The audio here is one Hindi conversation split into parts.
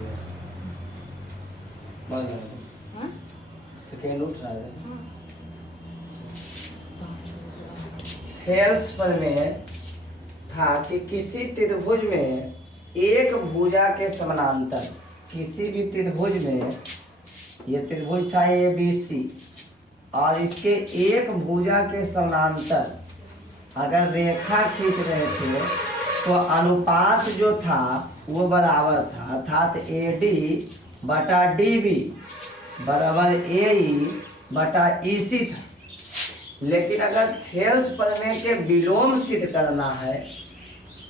गया। बंद हो गया। सेकेंड उठ रहा है। थेल्स पर में था कि किसी त्रिभुज में एक भुजा के समानांतर, किसी भी त्रिभुज में, ये त्रिभुज था ABC, और इसके एक भुजा के समानांतर अगर रेखा खींच रहे थे तो अनुपात जो था वो बराबर था, अर्थात AD बटा DB बराबर AE बटा EC था। लेकिन अगर थेल्स प्रमेय के विलोम सिद्ध करना है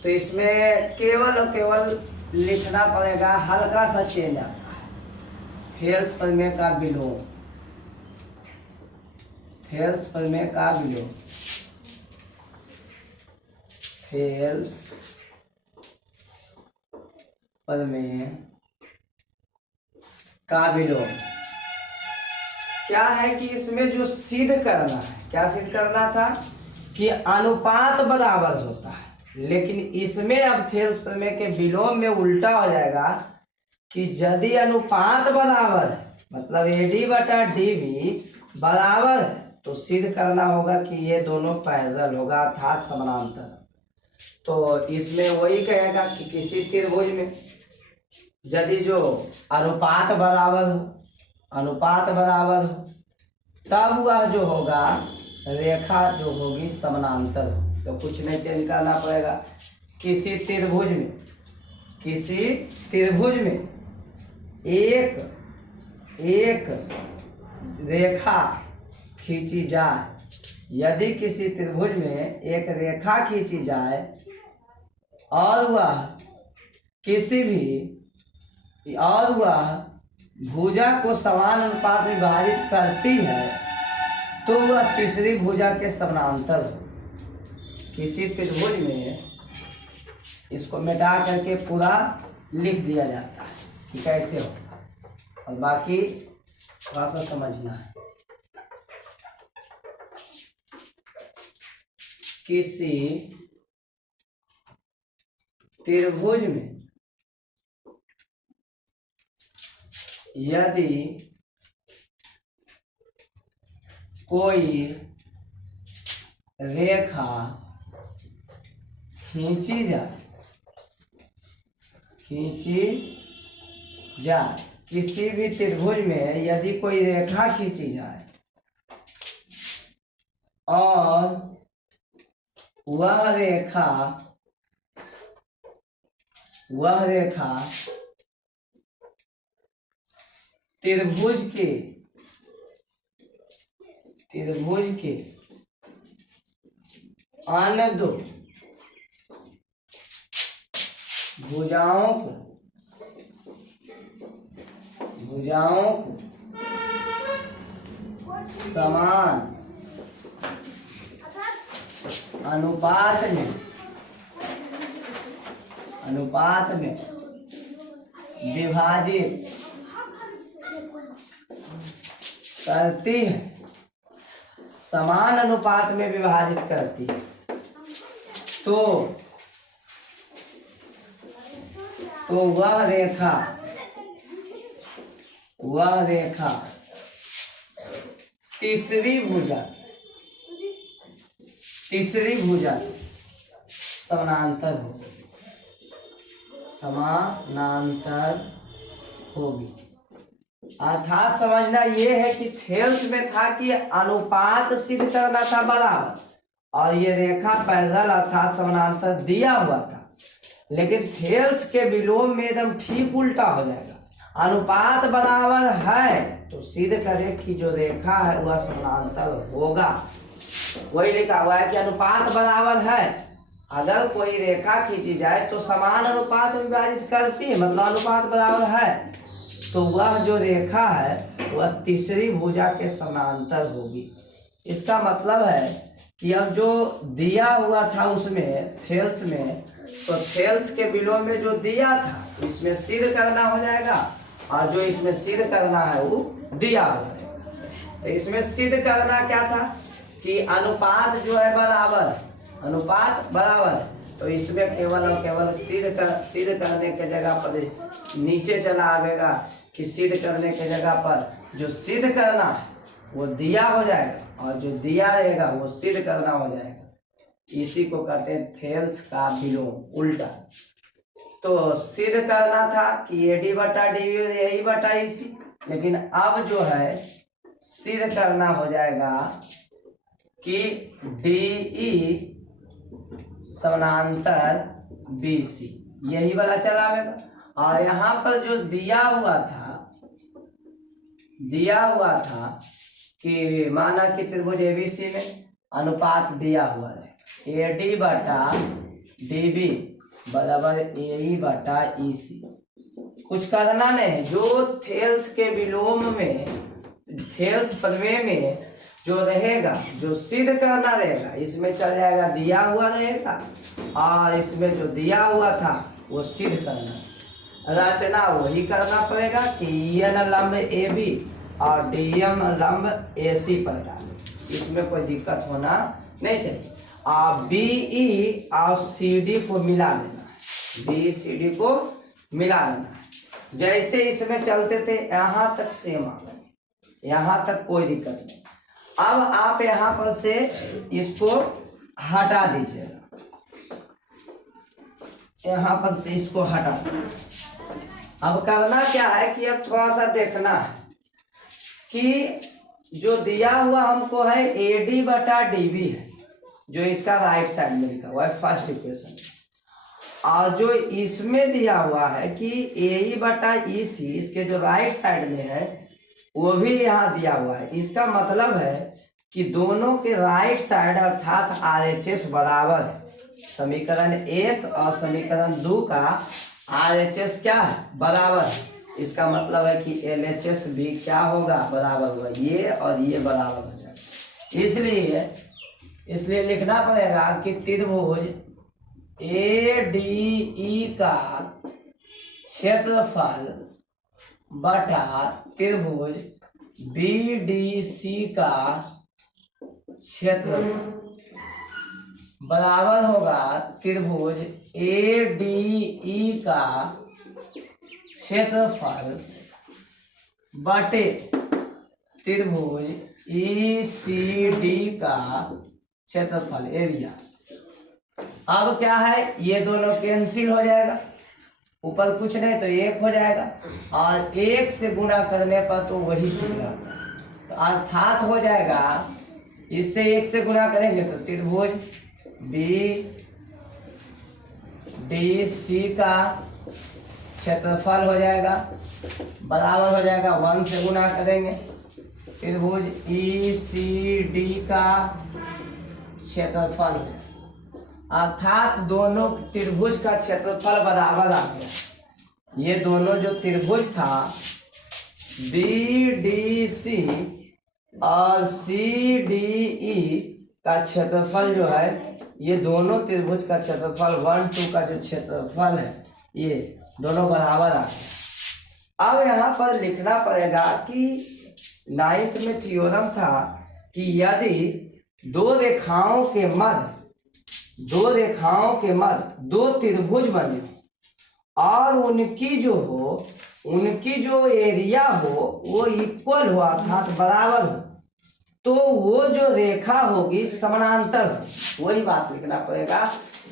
तो इसमें केवल और केवल लिखना पड़ेगा, हल्का सा चेंज आता है। थेल्स प्रमेय का विलोम, थेल्स प्रमेय का विलोम, थेल्स प्रमेय का विलोम क्या है कि इसमें जो सिद्ध करना है, क्या सिद्ध करना था कि अनुपात बराबर होता है। लेकिन इसमें अब थेल्स प्रमेय के विलोम में उल्टा हो जाएगा कि यदि अनुपात बराबर है, मतलब AD बटा DB बराबर है, तो सिद्ध करना होगा कि ये दोनों पैरेलल होगा, अर्थात समानांतर। तो इसमें वही कहेगा कि किसी त्रिभुज में यदि जो अनुपात बराबर हो, अनुपात बराबर हो, तब वह जो होगा रेखा जो होगी समानांतर हो। तो कुछ नहीं चेंज करना पड़ेगा। किसी त्रिभुज में, किसी त्रिभुज में एक रेखा खींची जाए, यदि किसी त्रिभुज में एक रेखा खींची जाए और वह किसी भी, और वह भुजा को समान अनुपात में विभाजित करती है तो वह तीसरी भुजा के समानांतर हो। किसी त्रिभुज में, इसको मिटा करके पूरा लिख दिया जाता है कि कैसे होगा, और बाकी थोड़ा सा समझना है। किसी त्रिभुज में यदि कोई रेखा खींची जाए, किसी भी त्रिभुज में यदि कोई रेखा खींची जाए और वह रेखा त्रिभुज के अन्य दो भुजाओं को समान अनुपात में विभाजित करती है, समान अनुपात में विभाजित करती है, तो वह रेखा तीसरी भुजा समानांतर होगी। अर्थात समझना ये है कि थेल्स में था कि अनुपात सिद्ध करना था बराबर, और ये रेखा पैरेलल अर्थात समानांतर दिया हुआ था। लेकिन थेल्स के विलोम में एकदम ठीक उल्टा हो जाएगा। अनुपात बराबर है तो सिद्ध करे कि जो रेखा है वह समानांतर होगा। वही लिखा हुआ है कि अनुपात बराबर है, अगर कोई रेखा खींची जाए तो समान अनुपात में विभाजित करती है, मतलब अनुपात बराबर है, तो वह जो रेखा है वह तीसरी भुजा के समानांतर होगी। इसका मतलब है कि अब जो दिया हुआ था उसमें थेल्स में, तो थेल्स के विलोम में जो दिया था इसमें सिद्ध करना हो जाएगा, और जो इसमें सिद्ध करना है वो दिया हो जाएगा। तो इसमें सिद्ध करना क्या था कि अनुपात जो है बराबर, अनुपात बराबर है, तो इसमें केवल और केवल सिद्ध करने के जगह पर नीचे चला आवेगा कि सिद्ध करने के जगह पर जो सिद्ध करना है वो दिया हो जाएगा और जो दिया रहेगा वो सिद्ध करना हो जाएगा। इसी को कहते हैं थेल्स का विलोम, उल्टा। तो सिद्ध करना था कि एडी बटा डीवी यही बटा इसी, लेकिन अब जो है सिद्ध करना हो जाएगा कि डीई समानांतर बीसी, यही वाला चलावेगा। और यहाँ पर जो दिया हुआ था कि माना कि त्रिभुज एबीसी में अनुपात दिया हुआ है एडी बटा डीबी बराबर एई बटा ईसी। कुछ करना नहीं है, जो थेल्स के विलोम में, थेल्स प्रमेय में जो रहेगा, जो सिद्ध करना रहेगा, इसमें चल जाएगा दिया हुआ रहेगा और इसमें जो दिया हुआ था वो सिद्ध करना। रचना वही करना पड़ेगा कि एन लंब ए बी और डीएम लंब ए सी पर डालें, इसमें कोई दिक्कत होना नहीं चाहिए। और बीई और सी डी को मिला लेना है, बी सी डी को मिला लेना है। जैसे इसमें चलते थे यहाँ तक सेम आ गए, यहाँ तक कोई दिक्कत नहीं। अब आप यहाँ पर से इसको हटा दीजिएगा, यहाँ पर से इसको हटा दीजिए। अब करना क्या है कि अब थोड़ा सा देखना है कि जो दिया हुआ हमको है एडी बटा डीबी है, जो इसका राइट साइड में लिखा हुआ है फर्स्ट इक्वेशन, और जो इसमें दिया हुआ है कि ए बटा ई सी, इसके जो राइट साइड में है वो भी यहाँ दिया हुआ है। इसका मतलब है कि दोनों के राइट साइड अर्थात RHS बराबर है। समीकरण 1 और समीकरण 2 का RHS क्या है, बराबर है। इसका मतलब है कि LHS भी क्या होगा, बराबर होगा, ये और ये बराबर हो जाएगा। इसलिए लिखना पड़ेगा कि त्रिभुज ADE का क्षेत्रफल बटा त्रिभुज BDC का क्षेत्रफल बराबर होगा त्रिभुज ADE का क्षेत्रफल बटे त्रिभुज ECD का क्षेत्रफल, एरिया। अब क्या है, ये दोनों कैंसिल हो जाएगा, ऊपर कुछ नहीं तो 1 हो जाएगा, और 1 से गुणा करने पर तो वही चीज रहता है। तो अर्थात हो जाएगा, इससे 1 से गुणा करेंगे तो त्रिभुज BDC का क्षेत्रफल हो जाएगा, बराबर हो जाएगा 1 से गुणा करेंगे त्रिभुज ECD का क्षेत्रफल हो जाएगा। अर्थात दोनों त्रिभुज का क्षेत्रफल बराबर आ गया। ये दोनों जो त्रिभुज था BDC और CDE का क्षेत्रफल जो है, ये दोनों त्रिभुज का क्षेत्रफल 1, 2 का जो क्षेत्रफल है, ये दोनों बराबर आ गया। अब यहाँ पर लिखना पड़ेगा कि 9th में थ्योरम था कि यदि दो रेखाओं के मध्य दो त्रिभुज बने और उनकी जो एरिया हो वो इक्वल हो अर्थात बराबर हो, तो वो जो रेखा होगी समानांतर हो। वही बात लिखना पड़ेगा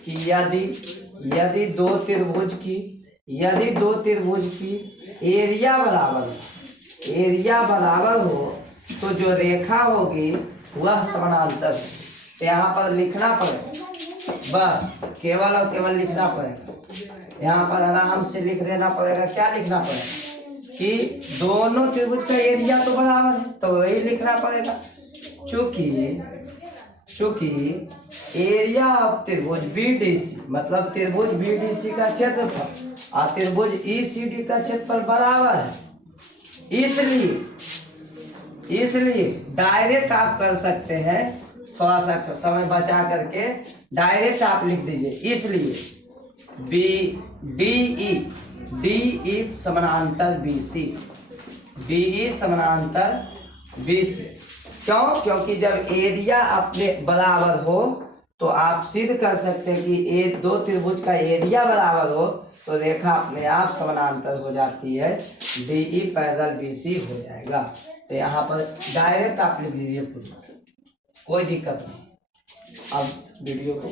कि यदि दो त्रिभुज की एरिया बराबर हो तो जो रेखा होगी वह समानांतर है। तो यहाँ पर लिखना पड़ेगा, बस केवल और केवल लिखना पड़ेगा। यहाँ पर आराम से लिख देना पड़ेगा। क्या लिखना पड़ेगा कि दोनों त्रिभुज का एरिया तो बराबर है, तो वही लिखना पड़ेगा। चूंकि एरिया ऑफ त्रिभुज BDC मतलब त्रिभुज BDC का क्षेत्रफल और त्रिभुज ECD का क्षेत्रफल बराबर है, इसलिए डायरेक्ट आप कर सकते हैं, थोड़ा सा समय बचा करके डायरेक्ट आप लिख दीजिए। इसलिए DE समानांतर BC, DE समानांतर BC। क्यों? क्योंकि जब एरिया अपने बराबर हो तो आप सिद्ध कर सकते हैं कि ये दो त्रिभुज का एरिया बराबर हो तो रेखा अपने आप समानांतर हो जाती है, DE पैरेलल BC हो जाएगा। तो यहाँ पर डायरेक्ट आप लिख दीजिए पूरा, कोई दिक्कत नहीं। अब वीडियो को